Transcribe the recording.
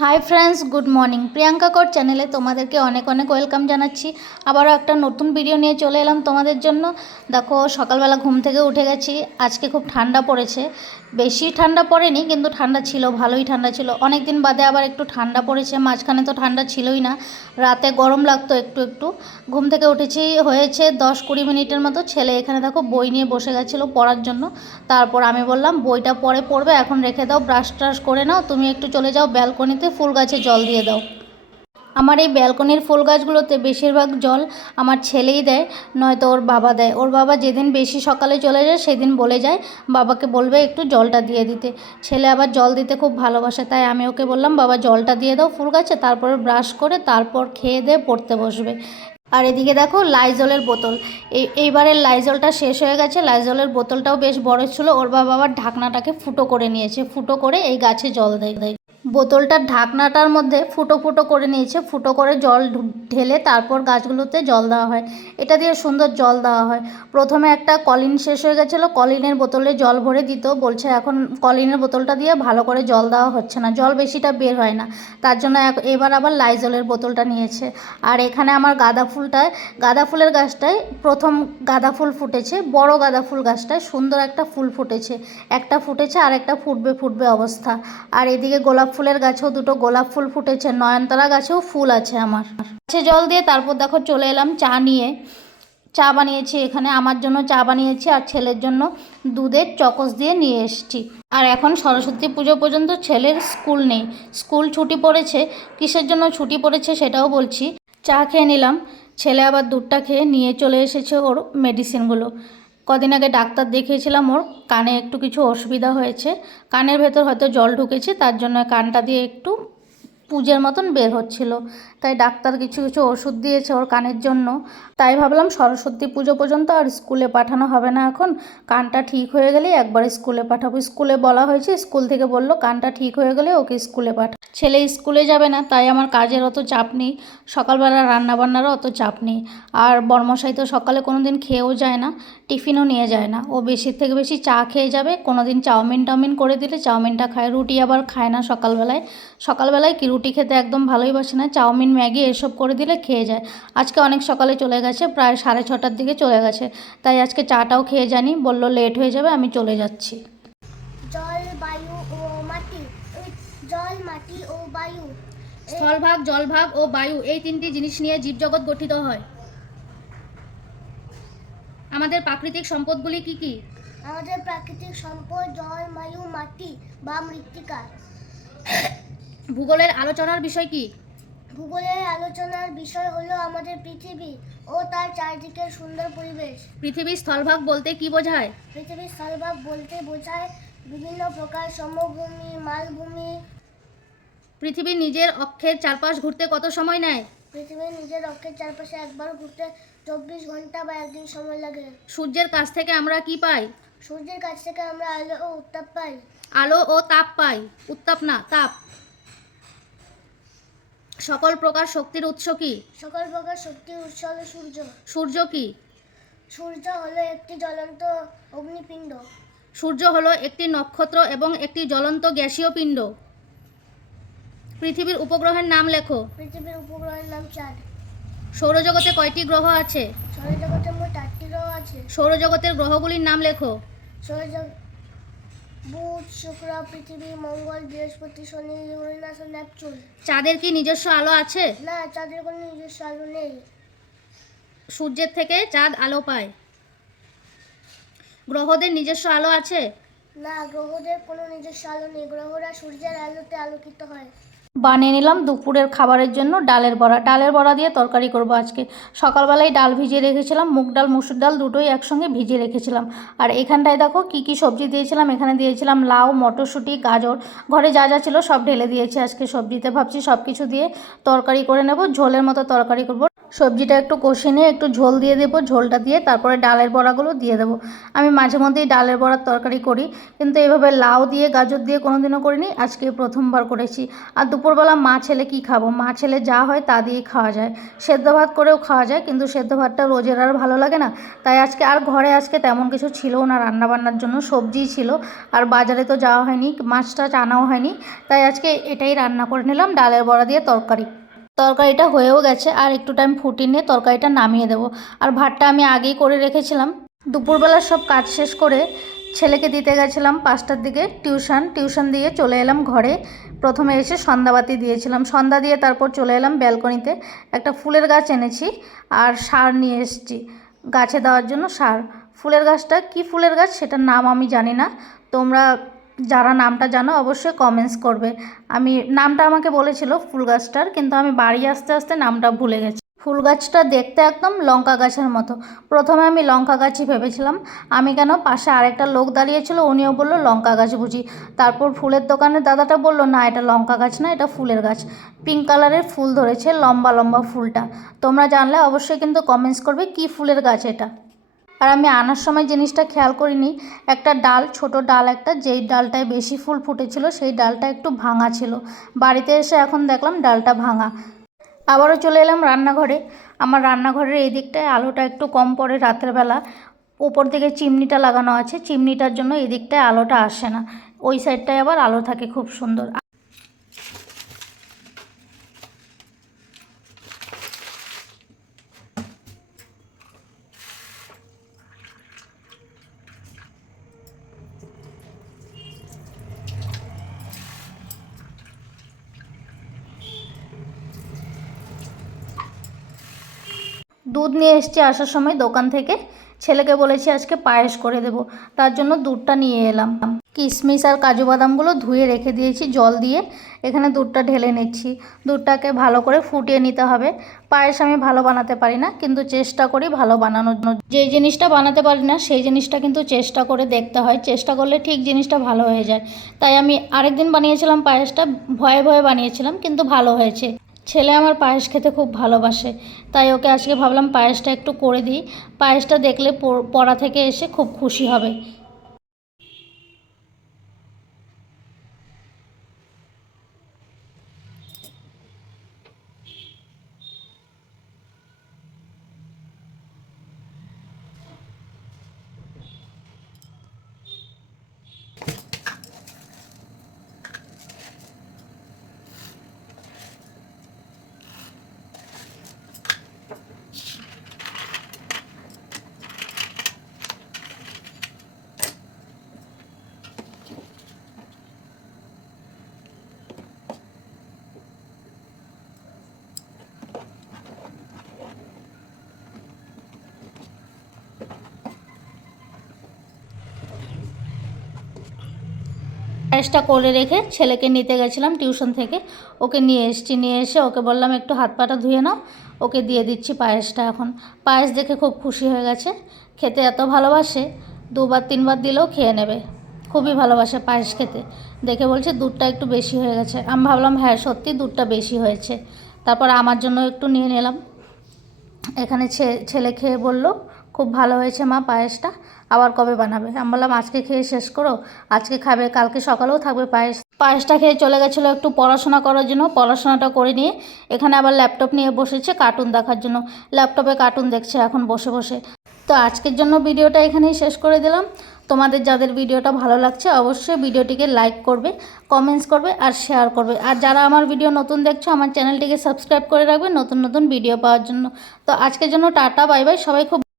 Hi friends good morning Priyanka Kar চ্যানেলে তোমাদেরকে অনেক অনেক ওয়েলকাম জানাচ্ছি। আবারও একটা নতুন ভিডিও নিয়ে চলে এলাম তোমাদের জন্য। দেখো, সকালবেলা ঘুম থেকে উঠে গেছি। আজকে খুব ঠান্ডা পড়েছে। বেশি ঠান্ডা পড়েনি, কিন্তু ঠান্ডা ছিল, ভালোই ঠান্ডা ছিল। অনেক দিন বাদে আবার একটু ঠান্ডা পড়েছে, মাঝখানে তো ঠান্ডা ছিলই না। রাতে গরম লাগতো একটু একটু। ঘুম থেকে উঠেছি, হয়েছে দশ কুড়ি মিনিটের মতো। ছেলে এখানে দেখো বই নিয়ে বসে গেছিল পড়ার জন্য। তারপর আমি বললাম, বইটা পরে পড়বে, এখন রেখে দাও ব্রাশ ট্রাশ করে নাও। তুমি একটু চলে যাও ব্যালকনিতে ফুল গাছে জল দিয়ে দাও। আমার এই ব্যালকনির ফুল গাছগুলোতে বেশিরভাগ জল আমার ছেলেই দেয়, নয়তো ওর বাবা দেয়। ওর বাবা যেদিন বেশি সকালে চলে যায়, সেদিন বলে যায়, বাবাকে বলবে একটু জলটা দিয়ে দিতে। ছেলে আবার জল দিতে খুব ভালোবাসে, তাই আমি ওকে বললাম, বাবা, জলটা দিয়ে দাও ফুল গাছে, তারপর ব্রাশ করে তারপর খেয়ে দিয়ে পড়তে বসবে। আর এদিকে দেখো লাইজলের বোতল। এই, এইবারের লাইজলটা শেষ হয়ে গেছে, লাইজলের বোতলটাও বেশ বড় ছিল। ওর বাবা আবার ঢাকনাটাকে ফুটো করে নিয়েছে, ফুটো করে এই গাছে জল দেয় দেয়। বোতলটার ঢাকনাটার মধ্যে ফুটো ফুটো করে নিয়েছে। ফুটো করে জল ঢেলে তারপর গাছগুলোতে জল দেওয়া হয়। এটা দিয়ে সুন্দর জল দেওয়া হয়। প্রথমে একটা কলিন শেষ হয়ে গেছিল। কলিনের বোতলে জল ভরে দিত। বলছে, এখন কলিনের বোতলটা দিয়ে ভালো করে জল দেওয়া হচ্ছে না। জল বেশিটা বের হয় না। তার জন্য এবার আবার লাইজলের বোতলটা নিয়েছে। আর এখানে আমার গাঁদা ফুলটায়, গাঁদা ফুলের গাছটায় প্রথম গাঁদা ফুল ফুটেছে। বড় গাঁদা ফুল গাছটায় সুন্দর একটা ফুল ফুটেছে। একটা ফুটেছে আর একটা ফুটবে ফুটবে অবস্থা। আর এদিকে গোলাপ ফুলের গাছেও দুটো গোলাপ ফুল ফুটেছে, নয়নতারা গাছেও ফুল আছে আমার। গাছে জল দিয়ে তারপর দেখো চলে এলাম চা নিয়ে। চা বানিয়েছি এখানে, আমার জন্য চা বানিয়েছি আর ছেলের জন্য দুধের চকস দিয়ে নিয়ে এসেছি। আর এখন সরস্বতী পুজো পর্যন্ত ছেলের স্কুল নেই। স্কুল ছুটি পড়েছে, কিসের জন্য ছুটি পড়েছে সেটাও বলছি। চা খেয়ে নিলাম, ছেলে আবার দুধটা খেয়ে নিয়ে চলে এসেছে ওর মেডিসিনগুলো কদিন আগে ডাক্তার দেখিয়েছিলাম ওর, কানে একটু কিছু অসুবিধা হয়েছে। কানের ভেতর হয়তো জল ঢুকেছে, তার জন্য কানটা দিয়ে একটু পুজের মতন বের হচ্ছিল। তাই ডাক্তার কিছু কিছু ওষুধ দিয়েছে ওর কানের জন্য। তাই ভাবলাম সরস্বতী পুজো পর্যন্ত আর স্কুলে পাঠানো হবে না এখন। কানটা ঠিক হয়ে গেলেই একবার স্কুলে পাঠাবো। স্কুলে বলা হয়েছে, স্কুল থেকে বলল কানটা ঠিক হয়ে গেলে ওকে স্কুলে পাঠা। ছেলে স্কুলে যাবে না, তাই আমার কাজের অত চাপ নেই। সকালবেলা রান্নাবান্নারও অত চাপ নেই। আর বর্মশাই তো সকালে কোনো দিন খেয়েও যায় না। টিফিনও নিয়ে যায় না। ও বেশির থেকে বেশি চা খেয়ে যাবে। কোনো দিন চাউমিন টাউমিন করে দিলে চাউমিনটা খায় রুটি আবার খায় না সকালবেলায়। সকালবেলায় কি রুটি খেতে একদম ভালোই বাসে না চাউমিন ম্যাগি এসব করে দিলে খেয়ে যায়। আজকে অনেক সকালে চলে গেছে প্রায় সাড়ে ছটার দিকে চলে গেছে। তাই আজকে চাটাও খেয়ে জানি বলল লেট হয়ে যাবে আমি চলে যাচ্ছি। জল বায়ু ও মাটি জল মাটি ও বায়ু। স্থলভাগ জলভাগ ও বায়ু এই তিনটি জিনিস নিয়ে জীবজগৎ গঠিত হয়। আমাদের প্রাকৃতিক সম্পদগুলি কি কি? আমাদের প্রাকৃতিক সম্পদ জল বায়ু মাটি বা মৃত্তিকা। ভূগোলের আলোচনার বিষয় কি? ভূগোলের আলোচনার বিষয় হলো আমাদের পৃথিবী ও তার চারদিকের সুন্দর পরিবেশ। পৃথিবীর স্থলভাগ বলতে কি বোঝায়? পৃথিবীর স্থলভাগ বলতে বোঝায় বিভিন্ন প্রকার সমভূমি মালভূমি। পৃথিবী নিজের অক্ষের চারপাশ ঘুরতে কত সময় নেয়? পৃথিবীর নিজের অক্ষের চারপাশে একবার ঘুরতে চব্বিশ ঘণ্টা বা একদিন সময় লাগে। সূর্যের কাছ থেকে আমরা কি পাই? সূর্যের কাছ থেকে আমরা আলো ও উত্তাপ পাই। আলো ও তাপ পাই। উত্তাপ না তাপ। সকল প্রকার শক্তির উৎস কি? সকল প্রকার শক্তির উৎস হলো সূর্য। সূর্য কি? সূর্য হলো একটি জ্বলন্ত অগ্নিপিণ্ড। সূর্য হলো একটি নক্ষত্র এবং একটি জ্বলন্ত গ্যাসীয় পিণ্ড। পৃথিবীর উপগ্রহের নাম লেখো। পৃথিবীর উপগ্রহের নাম চাঁদ। সৌরজগতে কয়টি গ্রহ আছে? সৌরজগতে মোট আটটি গ্রহ আছে। সৌরজগতের গ্রহগুলির নাম লেখো। সৌরজগ বুধ শুক্র পৃথিবী মঙ্গল বৃহস্পতি শনি ইউরেনাস ও নেপচুন। চাঁদের কি নিজস্ব আলো আছে? না চাঁদের কোনো নিজস্ব আলো নেই। সূর্যের থেকে চাঁদ আলো পায়। গ্রহদের নিজস্ব আলো আছে? না গ্রহদের কোনো নিজস্ব আলো নেই। গ্রহরা সূর্যের আলোতে আলোকিত হয়। বানিয়ে নিলাম দুপুরের খাবারের জন্য ডালের বড়া। ডালের বড়া দিয়ে তরকারি করব আজকে। সকালবেলায় ডাল ভিজিয়ে রেখেছিলাম, মুগ ডাল, মুসুর ডাল দুটোই একসঙ্গে ভিজিয়ে রেখেছিলাম। আর এখানটায় দেখো কি কি সবজি দিয়েছিলাম, এখানে দিয়েছিলাম লাউ, মটরশুঁটি, গাজর। ঘরে যা যা ছিল সব ঢেলে দিয়েছি আজকে সবজিতে। ভাবছি সব কিছু দিয়ে তরকারি করে নেব, ঝোলের মতো তরকারি করব। সবজিটা একটু কষে নিয়ে একটু ঝোল দিয়ে দেবো, ঝোলটা দিয়ে তারপরে ডালের বড়াগুলো দিয়ে দেবো। আমি মাঝে মধ্যেই ডালের বড়ার তরকারি করি, কিন্তু এভাবে লাউ দিয়ে, গাজর দিয়ে কোনোদিনও করিনি, আজকে প্রথমবার করেছি। আর দুপুরবেলা মা ছেলে কী খাব? মা ছেলে যা হয় তা দিয়েই খাওয়া যায়। সেদ্ধ ভাত করেও খাওয়া যায়, কিন্তু সেদ্ধ ভাতটা রোজের আর ভালো লাগে না। তাই আজকে আর ঘরে আজকে তেমন কিছু ছিলও না রান্নাবান্নার জন্য, সবজিই ছিল। আর বাজারে তো যাওয়া হয়নি মাছ টাছ আনাও হয়নি, তাই আজকে এটাই রান্না করে নিলাম, ডালের বড়া দিয়ে তরকারি। তরকারিটা হয়েও গেছে, আর একটু টাইম ফুটিয়ে নিয়ে তরকারিটা নামিয়ে দেবো। আর ভাতটা আমি আগেই করে রেখেছিলাম। দুপুরবেলার সব কাজ শেষ করে ছেলেকে দিতে গেছিলাম পাঁচটার দিকে টিউশন। টিউশন দিয়ে চলে এলাম ঘরে। প্রথমে এসে সন্ধ্যাবাতি দিয়েছিলাম। সন্ধ্যা দিয়ে তারপর চলে এলাম ব্যালকনিতে। একটা ফুলের গাছ এনেছি আর সার নিয়ে এসেছি। গাছে দেওয়ার জন্য সার। ফুলের গাছটা কি ফুলের গাছ সেটার নাম আমি জানি না। তোমরা যারা নামটা জানো অবশ্যই কমেন্টস করবে। আমি, নামটা আমাকে বলেছিল ফুল গাছটার কিন্তু আমি বাড়ি আসতে আসতে নামটা ভুলে গেছি। ফুল গাছটা দেখতে একদম লঙ্কা গাছের মতো। প্রথমে আমি লঙ্কা গাছই ভেবেছিলাম। আমি কেন, পাশে আরেকটা লোক দাঁড়িয়েছিল, উনিও বলল, লঙ্কা গাছ বুঝি। তারপর ফুলের দোকানের দাদাটা বলল, না, এটা লঙ্কা গাছ না, এটা ফুলের গাছ। পিঙ্ক কালারের ফুল ধরেছে লম্বা লম্বা ফুলটা। তোমরা জানলে অবশ্যই কিন্তু কমেন্টস করবে, কি ফুলের গাছ এটা? আর আমি আনার সময় জিনিসটা খেয়াল করিনি, একটা ডাল, ছোট ডাল একটা, যেই ডালটায় বেশি ফুল ফুটেছিল সেই ডালটা একটু ভাঙা ছিল। বাড়িতে এসে এখন দেখলাম ডালটা ভাঙা। আবারও চলে এলাম রান্নাঘরে। আমার রান্নাঘরের এই দিকটায় আলোটা একটু কম পড়ে রাতের বেলা। উপর দিকে চিমনিটা লাগানো আছে, চিমনিটার জন্য এই দিকটায় আলোটা আসে না। ওই সাইডটায় আবার আলো থাকে খুব সুন্দর। দুধ নিয়ে এসছি আসার সময় দোকান থেকে। ছেলেকে বলেছি আজকে পায়েস করে দেব। তার জন্য দুধটা নিয়ে এলাম। কিশমিশ আর কাজু বাদামগুলো ধুয়ে রেখে দিয়েছি জল দিয়ে। এখানে দুধটা ঢেলে নিচ্ছি। দুধটাকে ভালো করে ফুটিয়ে নিতে হবে। পায়েস আমি ভালো বানাতে পারি না, কিন্তু চেষ্টা করি ভালো বানানোর জন্য। যেই জিনিসটা বানাতে পারি না, সেই জিনিসটা কিন্তু চেষ্টা করে দেখতে হয়। চেষ্টা করলে ঠিক জিনিসটা ভালো হয়ে যায়। তাই আমি আরেকদিন বানিয়েছিলাম পায়েসটা, ভয়ে ভয়ে বানিয়েছিলাম, কিন্তু ভালো হয়েছে। ছেলে আমার পায়েস খেতে খুব ভালোবাসে, তাই ওকে আজকে ভাবলাম পায়েসটা একটু করে দিই। পায়েসটা দেখলে পড়া থেকে এসে খুব খুশি হবে। পায়েসটা করে রেখে ছেলেকে নিতে গেছিলাম টিউশন থেকে। ওকে নিয়ে এসেছি, নিয়ে এসে ওকে বললাম, একটু হাত পাটা ধুয়ে নাও। ওকে দিয়ে দিচ্ছি পায়েসটা এখন। পায়েস দেখে খুব খুশি হয়ে গেছে। খেতে এত ভালোবাসে, দুবার তিনবার দিলেও খেয়ে নেবে। খুবই ভালোবাসে পায়েস খেতে। দেখে বলছে, দুধটা একটু বেশি হয়ে গেছে। আমি ভাবলাম হ্যাঁ সত্যি দুধটা বেশি হয়েছে। তারপর আমার জন্য একটু নিয়ে নিলাম। এখানে ছেলে খেয়ে বলল খুব ভালো হয়েছে মা পায়েসটা, আবার কবে বানাবে? আমি বললাম, আজকে খেয়ে শেষ করো, আজকে খাবে, কালকে সকালেও থাকবে পায়েস। পায়েসটা খেয়ে চলে গেছিল একটু পড়াশোনা করার জন্য, পড়াশোনাটা করে নিয়ে, এখানে আবার ল্যাপটপ নিয়ে বসেছে কার্টুন দেখার জন্য। ল্যাপটপে কার্টুন দেখছে এখন বসে বসে। তো আজকের জন্য ভিডিওটা এখানেই শেষ করে দিলাম। তোমাদের যাদের ভিডিওটা ভালো লাগছে, অবশ্যই ভিডিওটিকে লাইক করবে, কমেন্টস করবে আর শেয়ার করবে। আর যারা আমার ভিডিও নতুন দেখছ, আমার চ্যানেলটিকে সাবস্ক্রাইব করে রাখবে নতুন নতুন ভিডিও পাওয়ার জন্য। তো আজকের জন্য টাটা, বাই বাই, সবাই খুব